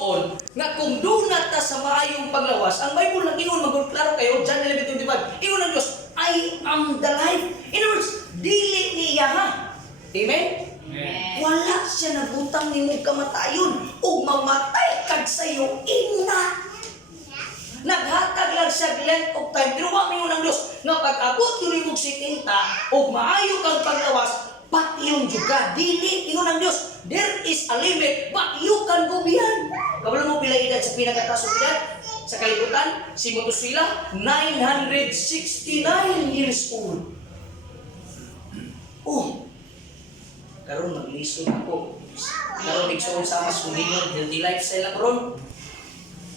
on nga kung dunat ta sa maayong paglawas, ang Bible nag-ingon magklaro kayo, John 11:25, ingon ang Dios, I am the life. In other words, dili niya ha. Amen? Wala siya nagutang ni mong kamatayon o mamatay kag sayo ina. Naghatag lang siya length of time, pero wag niyo ng Dios nga pag-abot yun mong 70 o maayo kang paglawas, pati yung juga, dili, ingon ng Dios, there is a limit, but you can go beyond. Kabalo mo pila edad sa pinakataas ng edad? Sa kalibutan, si Methuselah, 969 years old. Oh, karon maglisod ako. Karon igsoon sa mas kuningon, healthy lifestyle na karon.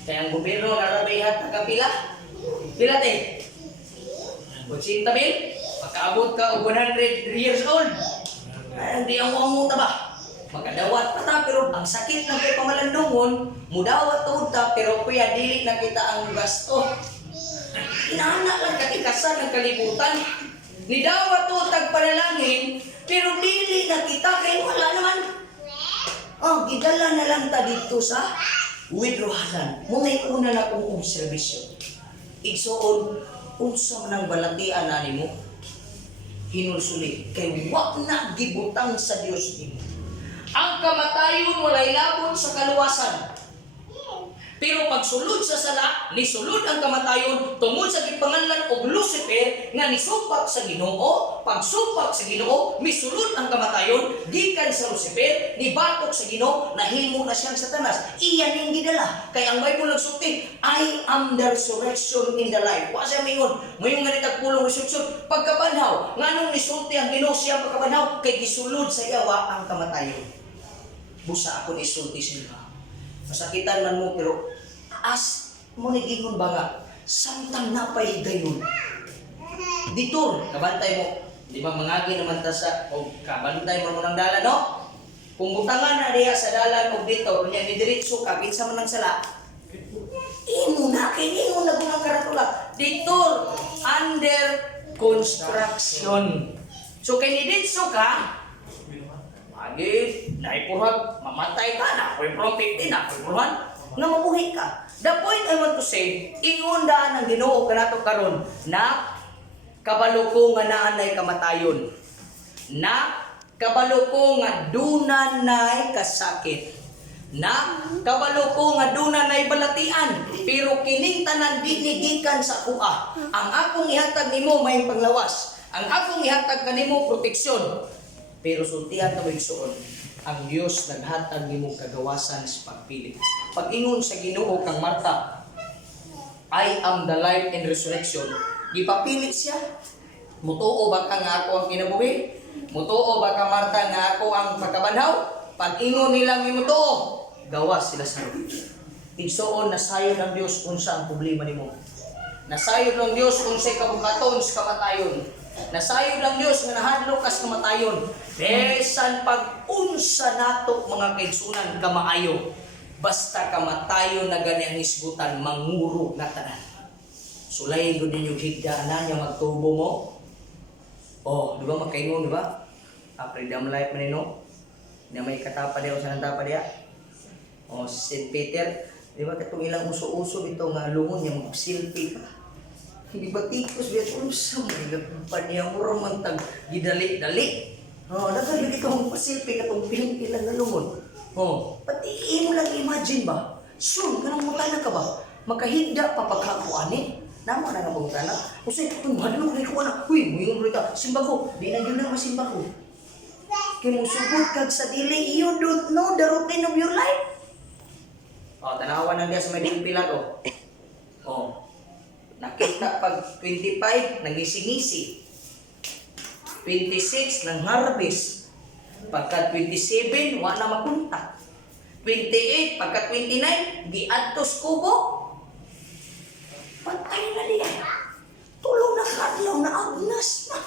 Kaya ang gobyerno narabayhat nakapila. Pila te? 80,000? Pagkaabot ka og 100 years old. Ay, hindi ang umunta ba? Magkadawat pa ta, pero ang sakit ng kay pamalandungon, mudawat tuod ta, pero kuya dili na kita ang gasto. Inaana lang katikasan ng kalibutan. Nidawat tuod tag panalangin, pero dili na kita kay wala naman. Oh, gidala na lang ta dito sa withdrawal. Muna'y una na kong obserbasyon. Igsoon, unsa man ang balatian na nimo, hinulsuli, kay wag na gibutang sa Dios nimo. Ang kamatayon walay labot sa kaluwasan. Pero pagsulod sa sala, nisulod ang kamatayon tungod sa gipanganlan og Lucifer nga nisupak sa Ginoo. Pagsupak sa Ginoo, misulod ang kamatayon gikan sa Lucifer, nibatok sa Ginoo, nahimo na siyang Satanas. Iyan ning gidala. Kay ang Bible nagsulti, I am the resurrection in the life. Wa siya mingon, mayong nga nitagpulong resurrection pagkabanhaw. Nganong nisulti ang Ginoo siya pagkabanhaw kay gisulod sa yawa ang kamatayon. Busa ako nisulti sila. Masakitan man mo, pero taas mo nagingon ba nga, samtang napay gayon. Dito, kabantay mo, di ba mangagi naman ta sa, o kabantay mo ng dalan, no? Kung butangan na diya sa dalan o dito, niya nidiritso ka, kinsa man ang sala, imo na, kinino na gunang karatula. Dito, under construction. So, kay nidiritso ka, agi, naipurhag, mamatay ka na, ako'y from 50 na, ako'y purhan, nga mabuhi ka. The point I want to say, ingundaan ng Ginoo kanato karon na kabalo ko nga naanay kamatayon. Na kabalo ko nga dunanay kasakit. Na kabalo ko nga dunanay balatian, pero kining tanan di gikan sa kuha. Ang akong ihatag nimo may panglawas. Ang akong ihatag kanimo proteksyon. Pero sultihan na magsuon, ang Diyos naghatag nimo kagawasan sa pagpili. Pag-ingon sa Ginoo kang Marta, I am the life and resurrection. Gipapili siya. Mutuo ba ka nga ako ang kinabuhi? Mutuo ba ka Marta nga ako ang pagkabanhaw? Pag-ingon nilang mutuo, gawas sila sa Lord. Igsoon nasayod ang Diyos unsa ang problema nimo. Nasayod ang Diyos unsay kabukaton sa kamatayon. Nasayod lang Diyos nga nahadlok kas kamatayon. Besan pag-unsa nato mga kaigsunan kamaayo. Basta kamatayon na gani ang isgutan, manguro na tanan. Sulayin ko ninyo higdana niya magtubo mo. Oh, di ba makaingon, di ba? Freedom life manino. Na may katapa diya o sa nantapa diya. Oh, St. Peter, di ba katong ilang uso-uso ito nga lungon niya mag-selfie ka. Hindi ba tikos biya tulsa mo nilagpan niya mo romantag gidali-dali. Oh, nagalagay ka mong pasilpi katong pilang na lumon. Oh, pati mo lang imagine ba? Soon, kanang mutana ka ba? Makahigda pa pagkakuani. Namo na nga mutana. Kasi kung madulog na ikaw na, huy, muyong rita, simba ko. Di na yun lang masimba ko. Kaya mo sugod kag sa dili, you don't know the routine of your life. Oh, tanawan lang diya sa may pilat, oh. Oh. Nakita pag 25, nagisi-ngisi. 26, nang harvest. Pagka 27, wala na mapunta. 28, pagka 29, giadtos kubo. Patay na diya. Tulong na kadlaw na agnas na.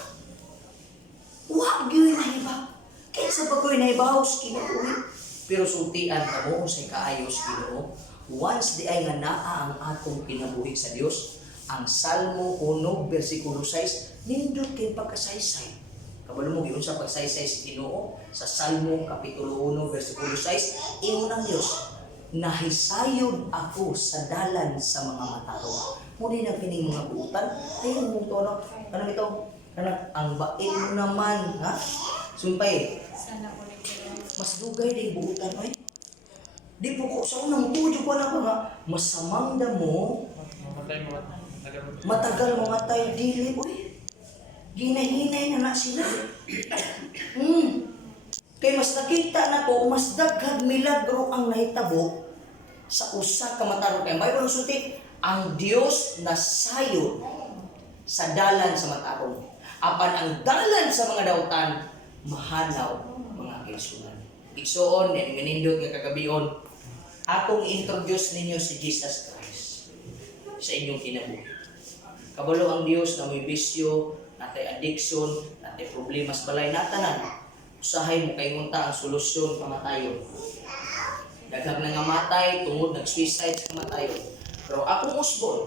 Wag yun na iba. Kaya sa bagoy na ibahaws kinuwi. Pero sultian ka mo sa kaayos Ginoo. Once di ay nga naa ang atong kinabuhi sa Dios, ang Salmo 1, versikulo 6, nindot kay pagkasaysay. Kabalo mo giun sa pagsaysay sa Ginoo sa Salmo kapitulo 1, versikulo 6, ingon ang Dios, nahisayod ako sa dalan sa mga matarong. Muli na kining mga buutan, ayun mo ito, ano ito? Ang bain mo naman, ha? Sumpay, mas dugay din buutan, oy. Di po ko, sa unang tuyo ko na ba nga, masamang damo, matagal mamatay, dili, oy. Ginahinay na sila. Kaya mas nakita na ko, mas daghang milagro ang nahitabo sa usa ka matarong. Kaya may sulti, ang Dios na sayo sa dalan sa matarong. Apan ang dalan sa mga dautan, mahanaw mga kaigsunan. Igsuon, yan ganindot nga kagabion, akong introduce ninyo si Jesus Christ sa inyong kinabuhi. Kabalo ang Dios na may bisyo, natay addiction, natay problema sa balay natanan. Usahay mo kay munta ang solusyon kamatayon. Daghang nangamatay tungod nag-suicide sa kamatayon. Pero akong usbon,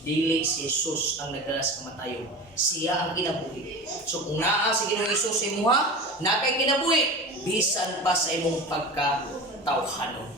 dili si Jesus ang nagdala sa kamatayon. Siya ang kinabuhi. So kung naa si Ginoong Hesus sa imuha, na kay kinabuhi, bisan pa sa imong pagkatawhanon.